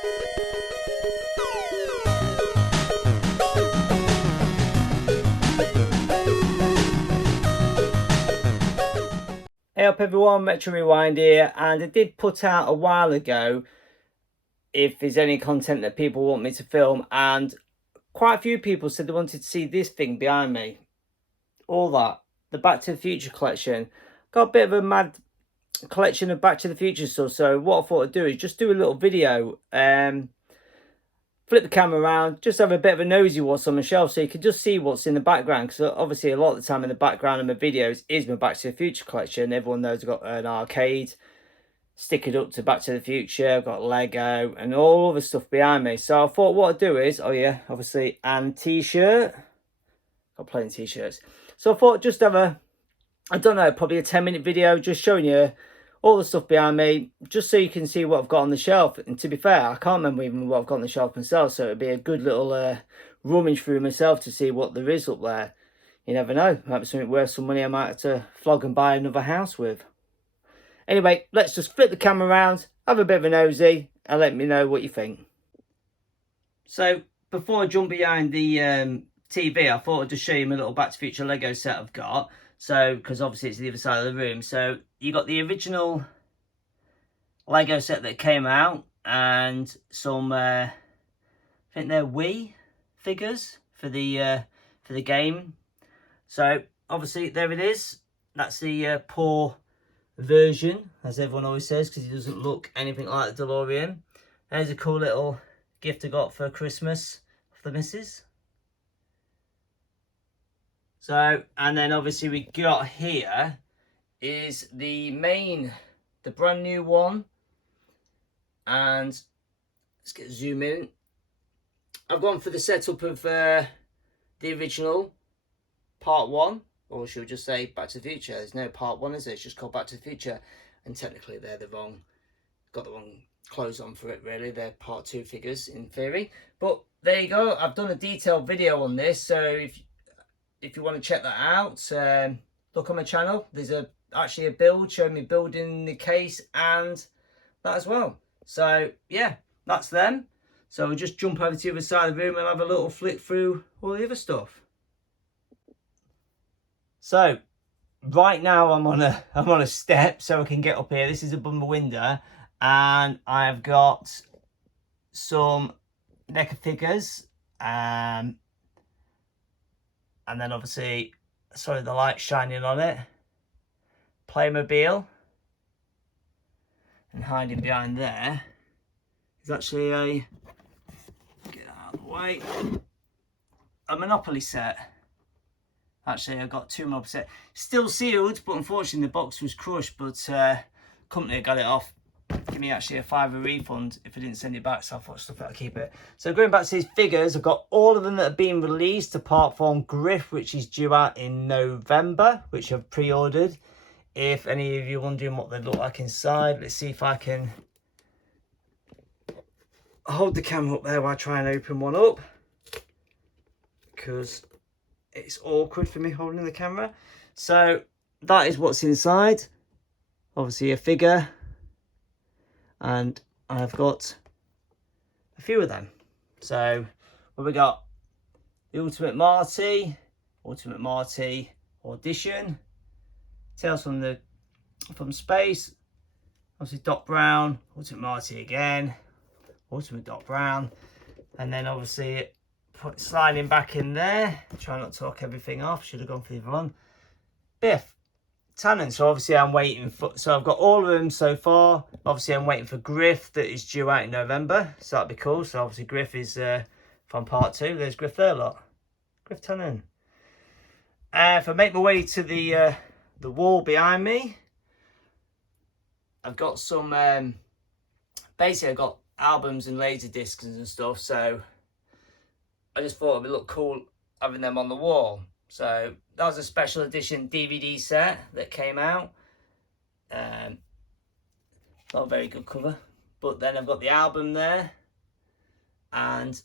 Hey up everyone, Metro Rewind here, and I did put out a while ago if there's any content that people want me to film, and quite a few people said they wanted to see this thing behind me. All that. The Back to the Future collection. Got a bit of a mad collection of Back to the Future stuff, so what I thought I'd do is just do a little video. Flip the camera around, just have a bit of a nosy what's on the shelf so you can just see what's in the background, because obviously a lot of the time in the background of my videos is my Back to the Future collection. Everyone knows I've got an arcade, stick it up to Back to the Future, I've got Lego and all other stuff behind me. So I thought what I'd do is, oh yeah, obviously, and t-shirt, got plenty of t-shirts. So I thought just have a, I don't know, probably a 10-minute video just showing you all the stuff behind me, just so you can see what I've got on the shelf. And to be fair, I can't remember even what I've got on the shelf myself, so it'd be a good little rummage through myself to see what there is up there. You never know, might be something worth some money I might have to flog and buy another house with. Anyway, let's just flip the camera around, have a bit of a nosy, and let me know what you think. So, before I jump behind the TV, I thought I'd just show you my little Back to the Future Lego set I've got. So, because obviously it's the other side of the room. So, you got the original Lego set that came out, and some, I think they're Wii figures for the game. So, obviously there it is. That's the poor version, as everyone always says, because it doesn't look anything like the DeLorean. There's a cool little gift I got for Christmas for the missus. So, and then obviously we got here is the brand new one. And let's get zoom in. I've gone for the setup of the original part 1, or should we just say Back to the Future? There's no part 1, is it? It's just called Back to the Future. And technically they're got the wrong clothes on for it, really. They're part 2 figures in theory. But there you go. I've done a detailed video on this, so if you want to check that out, look on my channel. There's actually a build showing me building the case and that as well. So yeah, that's them. So we'll just jump over to the other side of the room and have a little flick through all the other stuff. So right now I'm on a step so I can get up here. This is above my window, and I've got some NECA figures. And then obviously, sorry, the light shining on it. Playmobil. And hiding behind there is actually get out of the way, a Monopoly set. Actually, I got 2 Monopoly sets. Still sealed, but unfortunately the box was crushed, but company got it off. Give me actually a £5 refund if I didn't send it back, so I thought stuff I'd keep it. So going back to these figures, I've got all of them that have been released apart from Griff, which is due out in November, which I've pre-ordered. If any of you are wondering what they look like inside, let's see if I can hold the camera up there while I try and open one up, because it's awkward for me holding the camera. So that is what's inside. Obviously a figure. And I've got a few of them. So what we got? The Ultimate Marty Audition, Tales from Space, obviously Doc Brown, Ultimate Marty again, Ultimate Doc Brown, and then obviously put sliding back in there. Try not to knock everything off. Should have gone for the other one. Biff Tannen. So obviously I'm waiting for, so I've got all of them so far. Obviously I'm waiting for Griff, that is due out in November, so that'd be cool. So obviously Griff is from part 2. There's Griff there, lot. Griff Tannen. If I make my way to the wall behind me, I've got some basically I've got albums and laser discs and stuff, so I just thought it would look cool having them on the wall. So that was a special edition DVD set that came out. Not a very good cover, but then I've got the album there and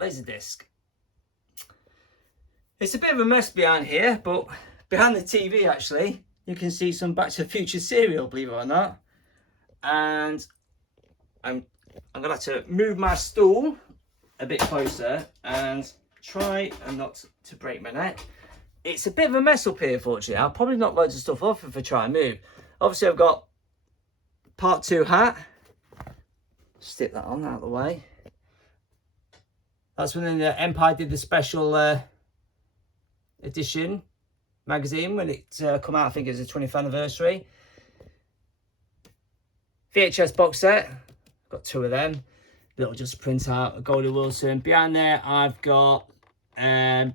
Laserdisc. It's a bit of a mess behind here, but behind the TV actually you can see some Back to the Future cereal, believe it or not. And I'm going to have to move my stool a bit closer and try and not to break my neck. It's a bit of a mess up here, fortunately. I'll probably knock loads of stuff off if I try and move. Obviously, I've got part 2 hat. Stick that on out of the way. That's when the Empire did the special edition magazine when it come out. I think it was the 20th anniversary. VHS box set. Got 2 of them. Little just print out a Goldie Wilson. Behind there, I've got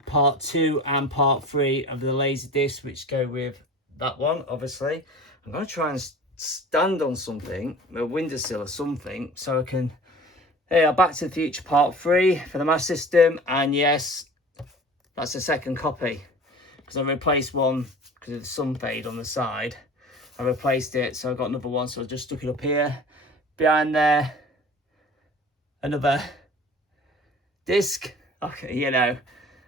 part 2 and part 3 of the laser disc, which go with that one, obviously. I'm going to try and stand on something, a windowsill or something, so I can... Yeah, Back to the Future Part 3 for the Master System. And yes, that's the second copy. Because I replaced one because of the sun fade on the side. I replaced it, so I got another one, so I just stuck it up here. Behind there, another disc. Okay, you know,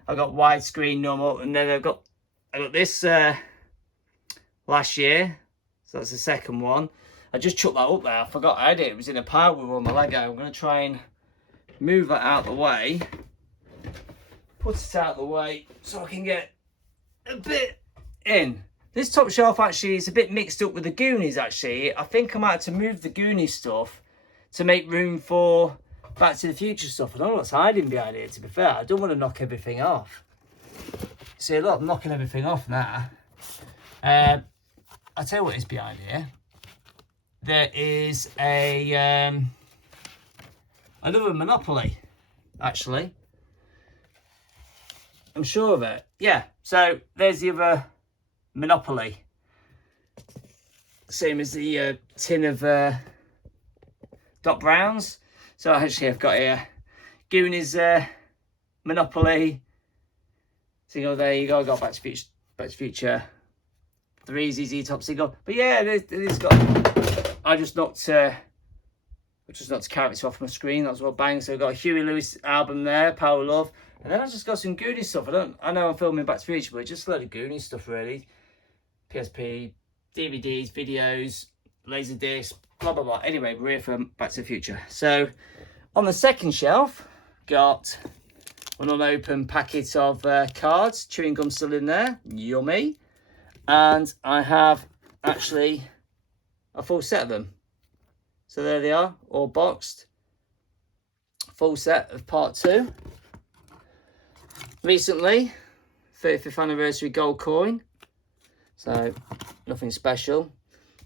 I got widescreen normal, and then I got this last year, so that's the second one. I just chucked that up there. I forgot I had it. It was in a pile with all my Lego. I'm going to try and move that out of the way, put it out of the way so I can get a bit in. This top shelf actually is a bit mixed up with the Goonies. Actually, I think I might have to move the Goonies stuff to make room for Back to the Future stuff. I don't know what's hiding behind here, to be fair. I don't want to knock everything off. See, look, I'm knocking everything off now. I'll tell you what is behind here. There is a another Monopoly, actually. I'm sure of it. Yeah, so there's the other Monopoly. Same as the tin of Doc Brown's. So actually I've got here Goonies Monopoly. Single, there you go. I got Back to Future 3 ZZ Top single. But yeah, there's got... I just knocked characters off my screen. That's what bang. So I've got a Huey Lewis album there, Power of Love, and then I just got some Goonies stuff. I know I'm filming Back to the Future, but just a load of Goonies stuff really. PSP, DVDs, videos, Laserdisc, blah blah blah. Anyway, we're here for Back to the Future. So on the second shelf, got an unopened packet of cards. Chewing gum still in there, yummy. And I have actually a full set of them. So there they are, all boxed. Full set of part 2. Recently, 35th anniversary gold coin. So nothing special.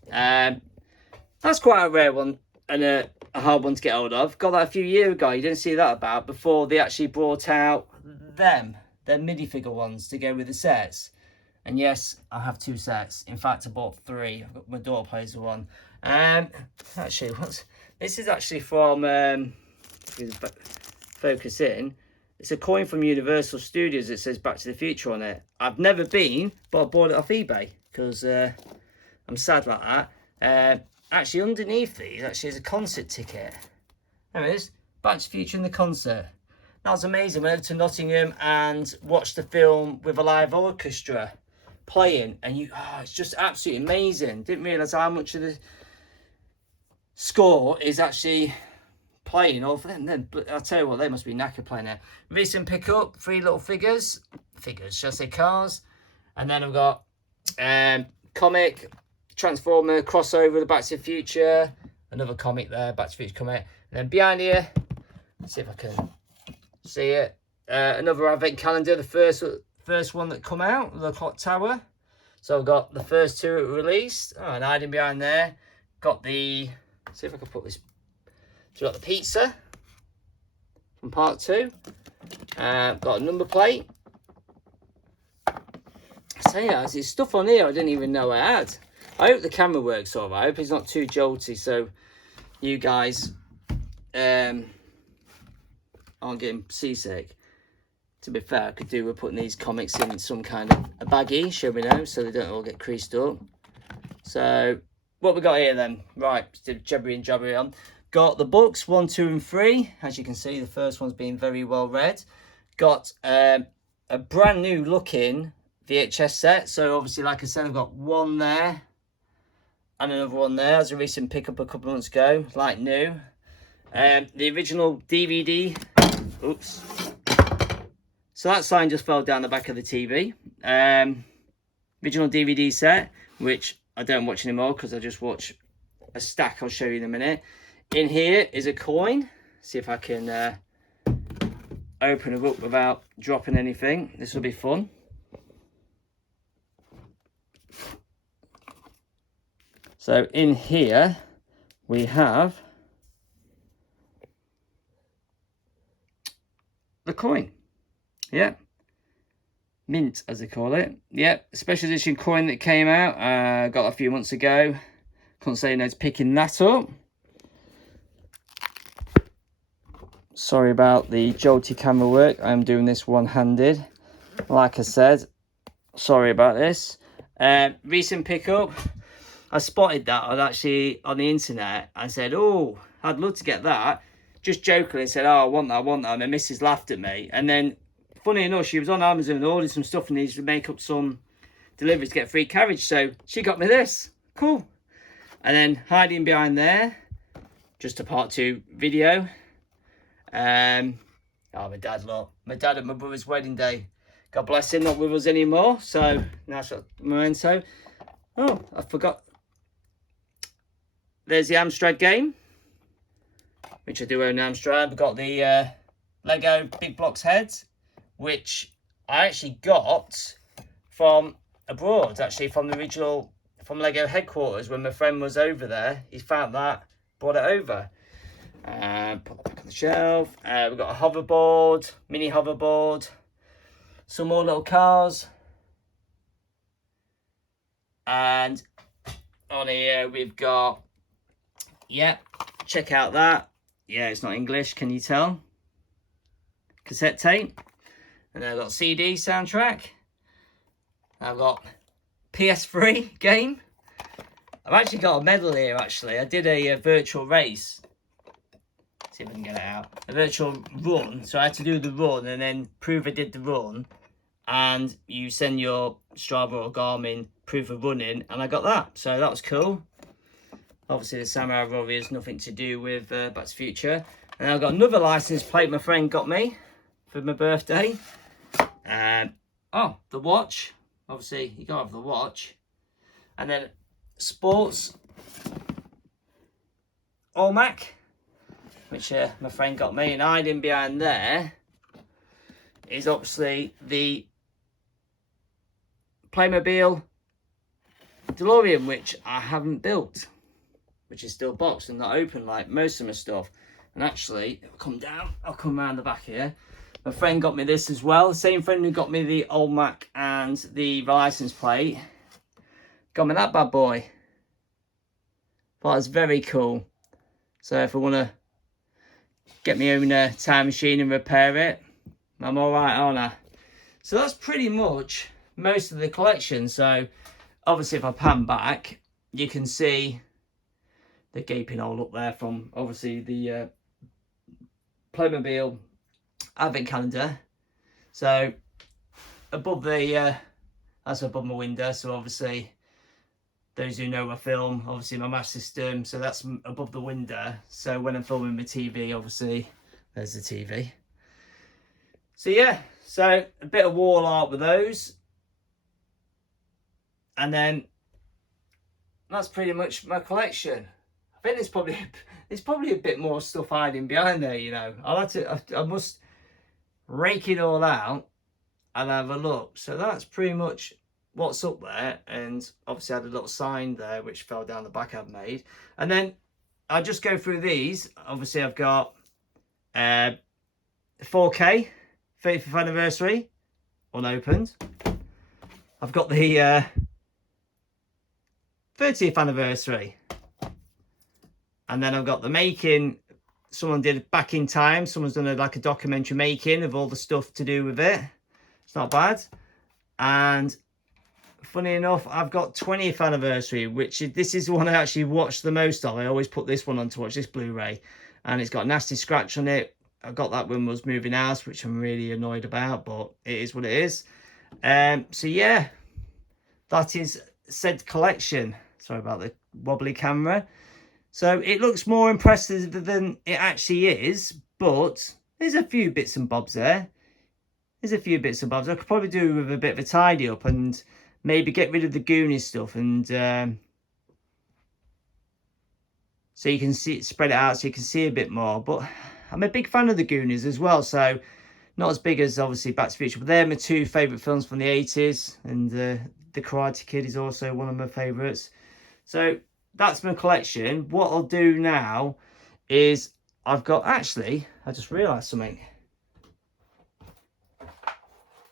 That's quite a rare one and a hard one to get hold of. Got that a few years ago. You didn't see that about before they actually brought out their minifigure ones to go with the sets. And yes, I have 2 sets. In fact, I bought 3. I've got, my daughter plays the one. Actually, this is actually from focus in. It's a coin from Universal Studios that says Back to the Future on it. I've never been, but I bought it off eBay because I'm sad like that. Actually, underneath these, actually, is a concert ticket. There it is, Back to the Future in the concert. That was amazing. Went over to Nottingham and watched the film with a live orchestra playing, and it's just absolutely amazing. Didn't realise how much of the score is actually playing all for them. But I'll tell you what, they must be knackered playing it. Recent pickup, 3 little figures, shall I say cars, and then I've got comic, Transformer, crossover, the Back to the Future, another comic there, Back to the Future comic, and then behind here, let's see if I can see it, another advent calendar, the first one that come out, the clock tower. So I've got the first 2 released. And hiding behind there, got the, see if I can put this, so got the pizza from part 2, got a number plate. So yeah, there's stuff on here I didn't even know I had. I hope the camera works all right. I hope it's not too jolty, so you guys aren't getting seasick. To be fair, I could do with putting these comics in some kind of a baggie, shall we know, so they don't all get creased up. So, what we got here then? Right, jabbery and jabbery on. Got the books 1, 2 and 3. As you can see, the first one's been very well read. Got a brand new looking VHS set. So obviously, like I said, I've got one there and another one there. As a recent pickup a couple of months ago, like new. The original DVD. Oops. So that sign just fell down the back of the TV. Original DVD set, which I don't watch anymore because I just watch a stack. I'll show you in a minute. In here is a coin. See if I can open it up without dropping anything. This will be fun. So in here we have the coin. Yeah, mint as they call it. Yeah, special edition coin that came out. Got a few months ago. Can't say no to picking that up. Sorry about the jolty camera work. I'm doing this one-handed. Like I said, sorry about this. Recent pickup. I spotted that on the internet. I said, oh, I'd love to get that. Just jokingly said, oh, I want that. And my missus laughed at me. And then, funny enough, she was on Amazon and ordered some stuff and needs to make up some deliveries to get free carriage. So she got me this. Cool. And then hiding behind there, just a part 2 video. Oh, my dad, look. My dad at my brother's wedding day. God bless him, not with us anymore. So, that's a memento. Oh, I forgot. There's the Amstrad game, which I do own Amstrad. We've got the Lego Big Blocks heads, which I actually got from abroad, actually, from the original, from Lego headquarters. When my friend was over there, he found that, brought it over. Put that back on the shelf. We've got a hoverboard, mini hoverboard, some more little cars. And on here we've got, yeah, check out that. Yeah, it's not English, can you tell? Cassette tape. And then I've got CD soundtrack. I've got PS3 game. I've actually got a medal here, actually. I did a virtual race. See if I can get it out. A virtual run. So I had to do the run and then prove I did the run. And you send your Strava or Garmin proof of running. And I got that. So that was cool. Obviously, the Samurai Warriors, nothing to do with Back to the Future. And I've got another license plate my friend got me for my birthday. Oh, the watch. Obviously, you gotta have the watch. And then sports Allmac, which my friend got me. And hiding behind there is obviously the Playmobil DeLorean, which I haven't built, which is still boxed and not open like most of my stuff. And actually, if I come down, I'll come around the back here. My friend got me this as well. The same friend who got me the Allmac and the license plate got me that bad boy. Thought it's very cool. So if I want to get my own time machine and repair it, I'm all right, aren't I? So that's pretty much most of the collection. So obviously, if I pan back, you can see the gaping hole up there from obviously the Playmobil advent calendar. So above the that's above my window. So obviously, those who know my film, obviously my math system. So that's above the window. So when I'm filming my TV, obviously there's the TV. So yeah, so a bit of wall art with those, and then that's pretty much my collection. I think there's probably a bit more stuff hiding behind there, you know. I must rake it all out and have a look. So that's pretty much what's up there. And obviously I had a little sign there which fell down the back I've made. And then I'll just go through these. Obviously I've got 4K 35th anniversary unopened. I've got the 30th anniversary. And then I've got the making. Someone did back in time. Someone's done like a documentary making of all the stuff to do with it. It's not bad. And funny enough, I've got 20th anniversary, which this is the one I actually watched the most of. I always put this one on to watch, this Blu-ray. And it's got a nasty scratch on it. I got that when I was moving house, which I'm really annoyed about, but it is what it is. So yeah, that is said collection. Sorry about the wobbly camera. So it looks more impressive than it actually is, but there's a few bits and bobs there. There's a few bits and bobs. I could probably do with a bit of a tidy up and maybe get rid of the Goonies stuff, and so you can see, spread it out so you can see a bit more. But I'm a big fan of the Goonies as well, so not as big as obviously Back to the Future, but they're my two favourite films from the 80s, and The Karate Kid is also one of my favourites. So that's my collection. What I'll do now is I've got, actually, I just realised something.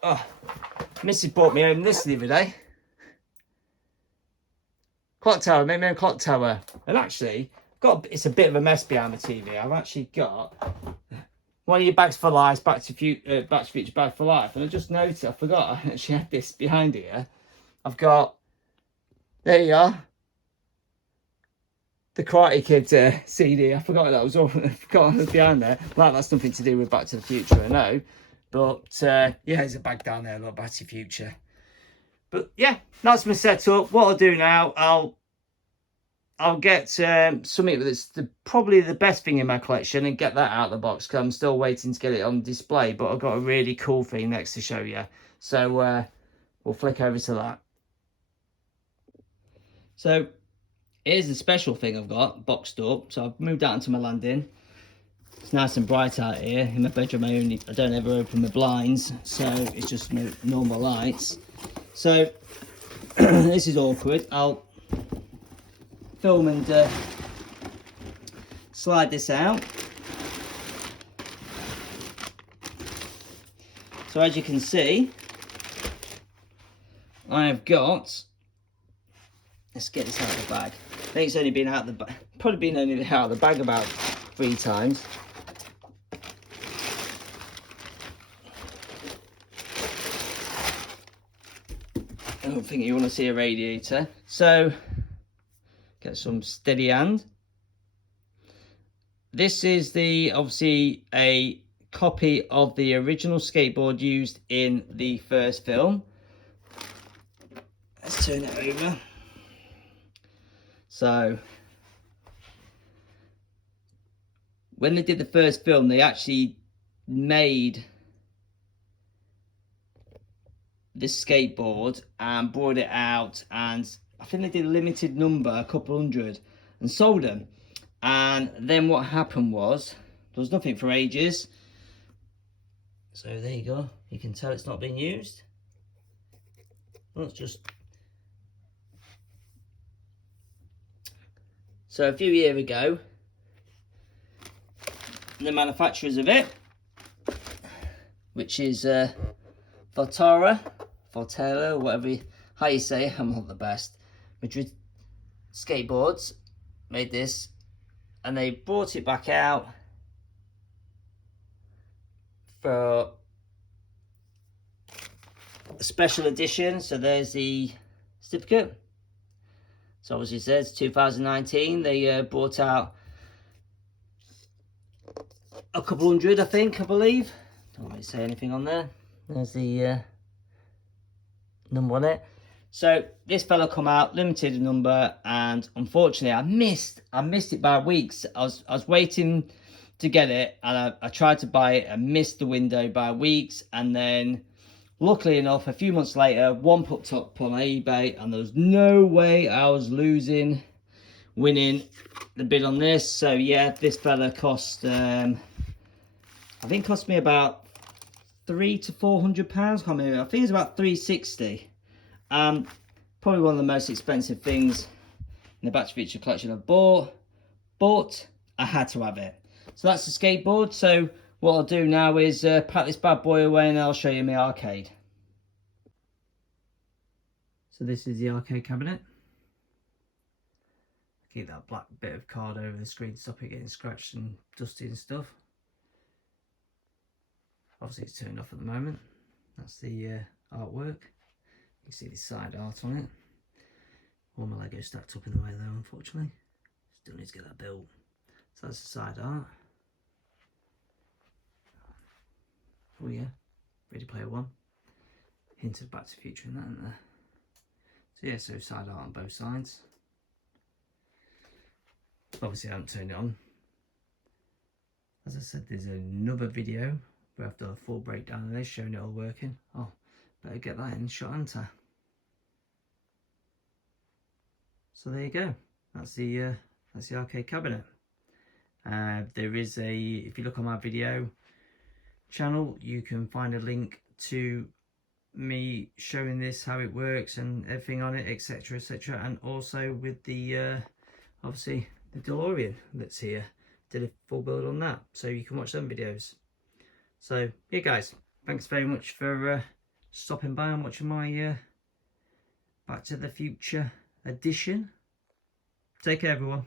Oh, Mrs. brought me home this the other day. Clock tower, made my own clock tower. And actually, it's a bit of a mess behind the TV. I've actually got one of your Bags for Life, Back to Future Bag for Life. And I just noticed, I forgot I actually had this behind here. I've got, there you are, the Karate Kid CD. I forgot that was all. I forgot it was behind there. Like that's nothing to do with Back to the Future, I know. But yeah, there's a bag down there, look, Back to the Future. But yeah, that's my setup. What I'll do now, I'll get something that's probably the best thing in my collection and get that out of the box, because I'm still waiting to get it on display. But I've got a really cool thing next to show you. So we'll flick over to that. So here's the special thing I've got boxed up. So I've moved out into my landing. It's nice and bright out here. In my bedroom I don't ever open my blinds, so it's just normal lights. So this is awkward. I'll film and slide this out. So as you can see, I have got, let's get this out of the bag. I think it's only been out of the bag, probably been only out of the bag about 3 times. I don't think you want to see a radiator. So get some steady hand. This is obviously a copy of the original skateboard used in the first film. Let's turn it over. So when they did the first film, they actually made this skateboard and brought it out, and I think they did a limited number, a couple hundred, and sold them. And then what happened was there was nothing for ages. So there you go. You can tell it's not being used. Well, it's just, so a few years ago, the manufacturers of it, which is Fortera, whatever how you say it, I'm not the best. Madrid Skateboards made this, and they brought it back out for a special edition. So there's the certificate. So obviously it says 2019. They brought out a couple hundred, I believe. Don't really say anything on there. There's the number on it. So this fella come out, limited number, and unfortunately I missed it by weeks. I was waiting to get it, and I tried to buy it and missed the window by weeks. And then luckily enough, a few months later, one popped up on eBay, and there was no way I was winning the bid on this. So yeah, this fella cost I think cost me about £300 to £400. Can't remember. I think it's about £360. Probably one of the most expensive things in the Back to the Future collection I've bought, but I had to have it. So that's the skateboard. So what I'll do now is pack this bad boy away, and I'll show you my arcade. So this is the arcade cabinet. Keep that black bit of card over the screen to stop it getting scratched and dusty and stuff. Obviously it's turned off at the moment. That's the artwork. You can see the side art on it. All my Lego stacked up in the way though, unfortunately. Still need to get that built. So that's the side art. Oh yeah, Ready Player One. Hint of Back to the Future in that, isn't there? So yeah, so side art on both sides. Obviously I haven't turned it on. As I said, there's another video where I've done a full breakdown of this, showing it all working. Oh, better get that in shot, hadn't I? So there you go. That's the arcade cabinet. There is if you look on my video channel, you can find a link to me showing this, how it works and everything on it, etc, etc, and also with the obviously the DeLorean that's here. Did a full build on that, so you can watch them videos. So yeah guys, thanks very much for stopping by and watching my Back to the Future edition. Take care everyone.